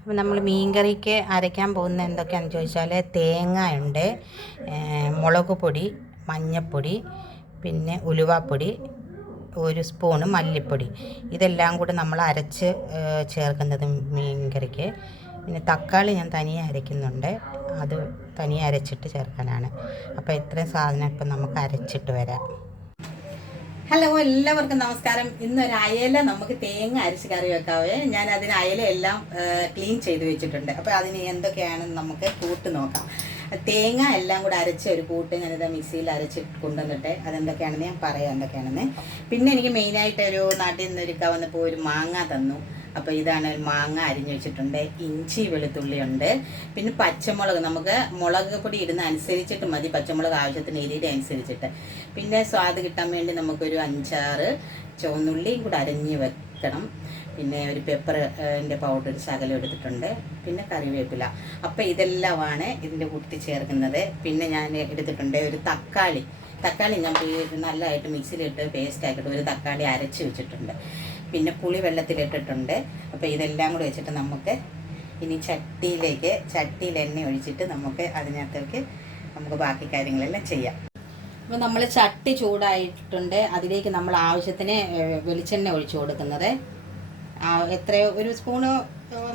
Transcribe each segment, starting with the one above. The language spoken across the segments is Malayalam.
അപ്പോൾ നമ്മൾ മീൻകറിക്ക് അരയ്ക്കാൻ പോകുന്ന എന്തൊക്കെയാണെന്ന് ചോദിച്ചാൽ തേങ്ങ ഉണ്ട് മുളക് പൊടി മഞ്ഞൾപ്പൊടി പിന്നെ ഉലുവാപ്പൊടി ഒരു സ്പൂണ് മല്ലിപ്പൊടി. ഇതെല്ലാം കൂടി നമ്മൾ അരച്ച് ചേർക്കുന്നത് മീൻകറിക്ക്. പിന്നെ തക്കാളി ഞാൻ തനിയെ അരയ്ക്കുന്നുണ്ട്. അത് തനിയെ അരച്ചിട്ട് ചേർക്കാനാണ്. അപ്പോൾ ഇത്രയും സാധനം ഇപ്പം നമുക്ക് അരച്ചിട്ട് വരാം. ഹലോ എല്ലാവർക്കും നമസ്കാരം. ഇന്നൊരു അയല നമുക്ക് തേങ്ങ അരച്ച് കറി വെക്കാവേ. ഞാൻ അതിന് അയല എല്ലാം ക്ലീൻ ചെയ്ത് വെച്ചിട്ടുണ്ട്. അപ്പോൾ അതിന് എന്തൊക്കെയാണെന്ന് നമുക്ക് കൂട്ട് നോക്കാം. തേങ്ങ എല്ലാം കൂടെ അരച്ച ഒരു കൂട്ട് ഞാനിത് മിക്സിയിൽ അരച്ച് കൊണ്ടുവന്നിട്ട്. അതെന്തൊക്കെയാണെന്ന് ഞാൻ പറയാം എന്തൊക്കെയാണെന്ന്. പിന്നെ എനിക്ക് മെയിനായിട്ട് ഒരു നാട്ടിൽ നിന്ന് വന്നപ്പോൾ ഒരു മാങ്ങ തന്നു. അപ്പോൾ ഇതാണ് മാങ്ങ അരിഞ്ഞു വെച്ചിട്ടുണ്ട്. ഇഞ്ചി വെളുത്തുള്ളി ഉണ്ട്. പിന്നെ പച്ചമുളക് നമുക്ക് മുളക് പൊടി ഇടുന്ന അനുസരിച്ചിട്ട് മതി. പച്ചമുളക് ആവശ്യത്തിന് എരിയുടെ അനുസരിച്ചിട്ട്. പിന്നെ സ്വാദ് കിട്ടാൻ വേണ്ടി നമുക്കൊരു അഞ്ചാറ് ചുവന്നുള്ളിയും കൂടെ അരിഞ്ഞ് വെക്കണം. പിന്നെ ഒരു പെപ്പറിന്റെ പൗഡർ ശകലം എടുത്തിട്ടുണ്ട്. പിന്നെ കറിവേപ്പില. അപ്പോൾ ഇതെല്ലാമാണ് ഇതിന്റെ കൂട്ടി ചേർക്കുന്നത്. പിന്നെ ഞാൻ എടുത്തിട്ടുണ്ട് ഒരു തക്കാളി. തക്കാളി ഞാൻ നല്ലതായിട്ട് മിക്സിയിലിട്ട് പേസ്റ്റ് ആക്കിയിട്ട് ഒരു തക്കാളി അരച്ച് വെച്ചിട്ടുണ്ട്. പിന്നെ പുളി വെള്ളത്തിലിട്ടിട്ടുണ്ട്. അപ്പോൾ ഇതെല്ലാം കൂടി വെച്ചിട്ട് നമുക്ക് ഇനി ചട്ടിയിലേക്ക് ചട്ടിയിൽ എണ്ണ ഒഴിച്ചിട്ട് നമുക്ക് അതിനകത്തേക്ക് നമുക്ക് ബാക്കി കാര്യങ്ങളെല്ലാം ചെയ്യാം. അപ്പോൾ നമ്മൾ ചട്ടി ചൂടായിട്ടുണ്ട്. അതിലേക്ക് നമ്മൾ ആവശ്യത്തിന് വെളിച്ചെണ്ണ ഒഴിച്ചു കൊടുക്കുന്നത്. എത്ര ഒരു സ്പൂണ്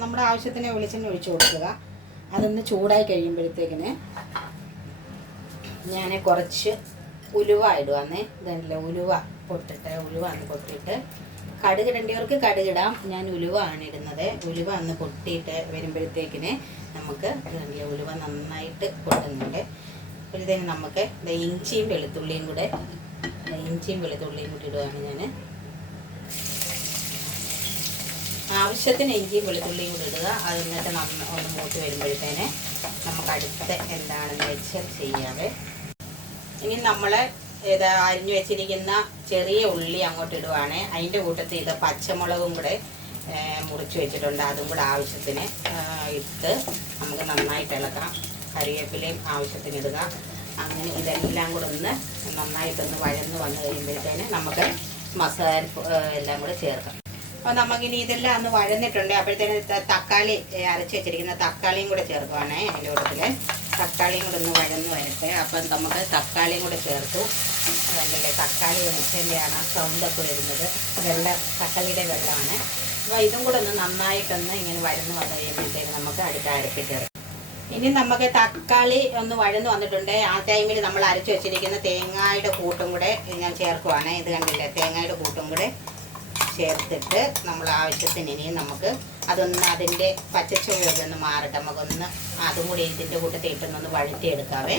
നമ്മുടെ ആവശ്യത്തിന് വെളിച്ചെണ്ണ ഒഴിച്ചു കൊടുക്കുക. അതൊന്ന് ചൂടായി കഴിയുമ്പോഴത്തേക്കിന് ഞാൻ കുറച്ച് ഉലുവ ഇടുവാന്നേ. ഇതല്ല ഉലുവ പൊട്ടിട്ട് ഉലുവ ഒന്ന് കടുകിടേണ്ടവർക്ക് കടുകിടാം. ഞാൻ ഉലുവ ആണ് ഇടുന്നത്. ഉലുവ അന്ന് പൊട്ടിയിട്ട് വരുമ്പോഴത്തേക്കിന് നമുക്ക് ഉലുവ നന്നായിട്ട് പൊട്ടുന്നുണ്ട്. അപ്പോഴത്തേന് നമുക്ക് ഇഞ്ചിയും വെളുത്തുള്ളിയും കൂടെ ഇഞ്ചിയും വെളുത്തുള്ളിയും കൂടി ഇടുവാണ് ഞാൻ ആവശ്യത്തിന് ഇഞ്ചിയും വെളുത്തുള്ളിയും കൂടി ഇടുക. അത് എന്നിട്ട് നന്ന ഒന്ന് മൂത്ത് വരുമ്പോഴത്തേന് നമുക്ക് അടുത്ത എന്താണെന്ന് വെച്ചാൽ ചെയ്യാവേ. ഇനി നമ്മൾ ഇത് അരിഞ്ഞു വെച്ചിരിക്കുന്ന ചെറിയ ഉള്ളി അങ്ങോട്ട് ഇടുവാണ്. അതിന്റെ കൂട്ടത്തിൽ ഇത് പച്ചമുളകും കൂടെ മുറിച്ച് വെച്ചിട്ടുണ്ട്. അതും കൂടെ ആവശ്യത്തിന് ഇട്ട് നമുക്ക് നന്നായിട്ട് ഇളക്കാം. കറിവേപ്പിലയും ആവശ്യത്തിന് ഇടുക. അങ്ങനെ ഇതെല്ലാം കൂടെ ഒന്ന് നന്നായിട്ടൊന്ന് വഴന്ന് വന്നു കഴിയുമ്പോഴത്തേന് നമുക്ക് മസാല എല്ലാം കൂടെ ചേർക്കാം. അപ്പോൾ നമുക്കിനി ഇതെല്ലാം ഒന്ന് വഴന്നിട്ടുണ്ട്. അപ്പോഴത്തേന് തക്കാളി അരച്ച് വെച്ചിരിക്കുന്ന തക്കാളിയും കൂടെ ചേർക്കുവാണേ അതിന്റെ കൂട്ടത്തിൽ തക്കാളിയും കൂടെ ഒന്ന് വഴന്ന് വരട്ടെ. അപ്പം നമുക്ക് തക്കാളിയും കൂടെ ചേർത്തു. നല്ല തക്കാളി വെളിച്ചെന്റെയാണ് സൗണ്ടൊക്കെ വരുന്നത്. വെള്ള തക്കാളിയുടെ വെള്ളമാണ്. അപ്പോൾ ഇതും കൂടെ ഒന്ന് നന്നായിട്ടൊന്ന് ഇങ്ങനെ വഴന്ന് വന്നു കഴിയുമ്പോഴത്തേക്ക് നമുക്ക് അടുത്ത ഇറക്കാം ഇനി നമുക്ക് തക്കാളി ഒന്ന് വഴന്ന് വന്നിട്ടുണ്ട്. ആ ടൈമിൽ നമ്മൾ അരച്ച് വെച്ചിരിക്കുന്ന തേങ്ങയുടെ കൂട്ടും കൂടെ ഞാൻ ചേർക്കുവാണ്. ഇത് കണ്ടില്ലേ തേങ്ങയുടെ കൂട്ടും കൂടെ. ചേർത്തിട്ട് നമ്മൾ ആവശ്യത്തിന് ഇനി നമുക്ക് അതൊന്ന് അതിന്റെ പച്ചച്ചുവയൊക്കെ ഒന്ന് മാറട്ടെ. നമുക്കൊന്ന് അതും കൂടി ഇതിന്റെ കൂട്ടത്തിൽ ഇട്ടൊന്നൊന്ന് വഴറ്റിയെടുക്കാവേ.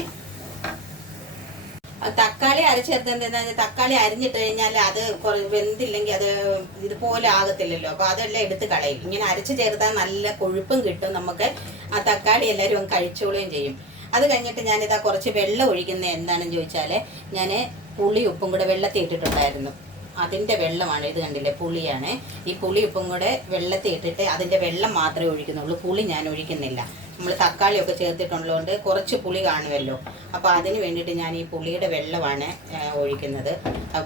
തക്കാളി അരച്ചേർത്ത് എന്താ തക്കാളി അരിഞ്ഞിട്ട് കഴിഞ്ഞാൽ അത് വെന്തില്ലെങ്കിൽ അത് ഇതുപോലെ ആകത്തില്ലല്ലോ. അപ്പോൾ അതെല്ലാം എടുത്ത് കളയും. ഇങ്ങനെ അരച്ച് ചേർത്താൽ നല്ല കൊഴുപ്പും കിട്ടും നമുക്ക്. ആ തക്കാളി എല്ലാവരും കഴിച്ചോളുകയും ചെയ്യും. അത് കഴിഞ്ഞിട്ട് ഞാനിതാ കുറച്ച് വെള്ളം ഒഴിക്കുന്നത് എന്താണെന്ന് ചോദിച്ചാൽ ഞാൻ പുളി ഉപ്പും കൂടെ വെള്ളത്തിൽ ഇട്ടിട്ടുണ്ടായിരുന്നു. അതിന്റെ വെള്ളമാണ് ഇത് കണ്ടില്ലേ പുളിയാണ്. ഈ പുളി ഉപ്പും കൂടെ വെള്ളത്തിൽ ഇട്ടിട്ട് അതിന്റെ വെള്ളം മാത്രമേ ഒഴിക്കുന്നുള്ളൂ. പുളി ഞാൻ ഒഴിക്കുന്നില്ല. നമ്മൾ തക്കാളിയൊക്കെ ചേർത്തിട്ടുള്ളതുകൊണ്ട് കുറച്ച് പുളി കാണുമല്ലോ. അപ്പോൾ അതിന് വേണ്ടിയിട്ട് ഞാൻ ഈ പുളിയുടെ വെള്ളമാണ് ഒഴിക്കുന്നത്.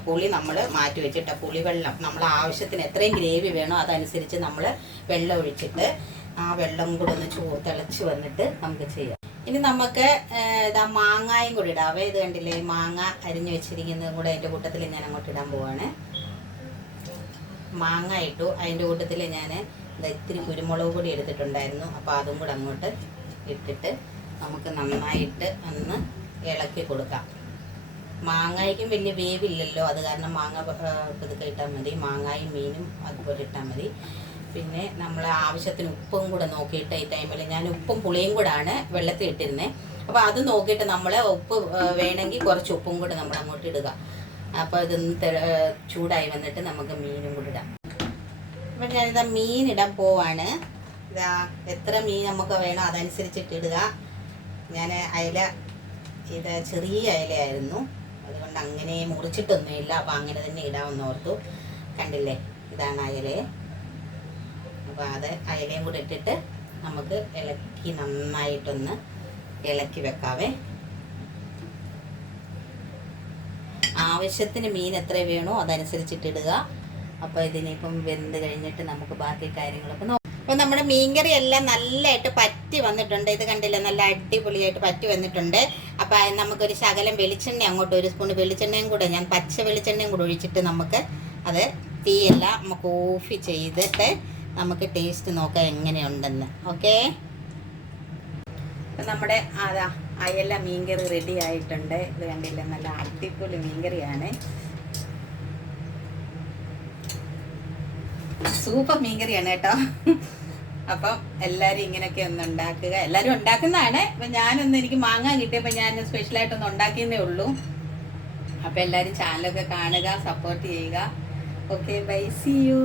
പുളി നമ്മൾ മാറ്റി വെച്ചിട്ട് പുളി വെള്ളം നമ്മൾ ആവശ്യത്തിന് എത്രയും ഗ്രേവി വേണോ അതനുസരിച്ച് നമ്മൾ വെള്ളം ഒഴിച്ചിട്ട് ആ വെള്ളം കൂടെ ഒന്ന് ചൂ തിളച്ച് വന്നിട്ട് നമുക്ക് ചെയ്യാം. ഇനി നമുക്ക് ഇതാ മാങ്ങായും കൂടി ഇടാവേ ഇത് കണ്ടില്ലേ മാങ്ങ അരിഞ്ഞു വെച്ചിരിക്കുന്നതും കൂടെ അതിന്റെ കൂട്ടത്തിൽ ഞാൻ അങ്ങോട്ട് ഇടാൻ പോവാണ്. മാങ്ങ ഇട്ടു. അതിന്റെ കൂട്ടത്തിൽ ഞാൻ ഇത്തിരി കുരുമുളക് കൂടി എടുത്തിട്ടുണ്ടായിരുന്നു. അപ്പോൾ അതും കൂടെ അങ്ങോട്ട് ഇട്ടിട്ട് നമുക്ക് നന്നായിട്ട് ഒന്ന് ഇളക്കി കൊടുക്കാം. മാങ്ങായ്ക്കും വലിയ വേവില്ലല്ലോ. അത് കാരണം മാങ്ങ പതുക്കെ ഇട്ടാൽ മതി. മാങ്ങായും മീനും അതുപോലെ ഇട്ടാൽ മതി. പിന്നെ നമ്മൾ ആവശ്യത്തിന് ഉപ്പും കൂടെ നോക്കിയിട്ട് ഈ ടൈമിൽ ഞാൻ ഉപ്പും പുളിയും കൂടാണ് വെള്ളത്തിൽ ഇട്ടിരുന്നത് അപ്പോൾ അത് നോക്കിയിട്ട് നമ്മൾ ഉപ്പ് വേണമെങ്കിൽ കുറച്ച് ഉപ്പും കൂടെ നമ്മൾ അങ്ങോട്ട് ഇടുക. അപ്പോൾ ഇതൊന്ന് ചൂടായി വന്നിട്ട് നമുക്ക് മീനും കൂടെ ഇടാം. അപ്പം ഞാനിതാ മീൻ ഇടാൻ പോവാണ്. ഇതാ എത്ര മീൻ നമുക്ക് വേണോ അതനുസരിച്ചിട്ട് ഇടുക. ഞാൻ അയല ഇത് ചെറിയ അയലയായിരുന്നു. അതുകൊണ്ട് അങ്ങനെ മുറിച്ചിട്ടൊന്നുമില്ല. അപ്പം അങ്ങനെ തന്നെ ഇടാമെന്ന് ഓർത്തു. കണ്ടില്ലേ? ഇതാണ് അയല. അപ്പോൾ അത് അയലയും കൂടെ ഇട്ടിട്ട് നമുക്ക് ഇളക്കി നന്നായിട്ടൊന്ന് ഇളക്കി വെക്കാവേ. ആവശ്യത്തിന് മീൻ എത്ര വേണോ അതനുസരിച്ചിട്ട് ഇടുക അപ്പോൾ ഇതിനിപ്പം വെന്ത് കഴിഞ്ഞിട്ട് നമുക്ക് ബാക്കി കാര്യങ്ങളൊക്കെ നോക്കാം. അപ്പോൾ നമ്മുടെ മീൻകറി എല്ലാം നല്ലതായിട്ട് പറ്റി വന്നിട്ടുണ്ട്. ഇത് കണ്ടില്ല? നല്ല അടിപൊളിയായിട്ട് പറ്റി വന്നിട്ടുണ്ട്. അപ്പോൾ നമുക്കൊരു ശകലം വെളിച്ചെണ്ണ അങ്ങോട്ട് ഒരു സ്പൂൺ വെളിച്ചെണ്ണയും കൂടെ ഞാൻ പച്ച വെളിച്ചെണ്ണയും കൂടെ ഒഴിച്ചിട്ട് നമുക്ക് അത് തീയെല്ലാം നമുക്ക് ഓഫ് ചെയ്തിട്ട് നമുക്ക് ടേസ്റ്റ് നോക്കാം എങ്ങനെയുണ്ടെന്ന്. ഓക്കെ അപ്പം നമ്മുടെ അതാ അയല മീൻകറി റെഡി ആയിട്ടുണ്ട്. ഇത് കണ്ടില്ല? നല്ല അടിപൊളി മീൻകറിയാണ്. സൂപ്പർ മീൻകറിയാണ് കേട്ടോ. അപ്പം എല്ലാവരും ഇങ്ങനെയൊക്കെ ഒന്ന് ഉണ്ടാക്കുക. എല്ലാവരും ഉണ്ടാക്കുന്നതാണ്. അപ്പം ഞാനൊന്ന് എനിക്ക് മാങ്ങ കിട്ടിയപ്പോൾ ഞാൻ സ്പെഷ്യലായിട്ടൊന്ന് ഉണ്ടാക്കിയെന്നേ ഉള്ളൂ. അപ്പം എല്ലാവരും ചാനലൊക്കെ കാണുക സപ്പോർട്ട് ചെയ്യുക. Okay bye C U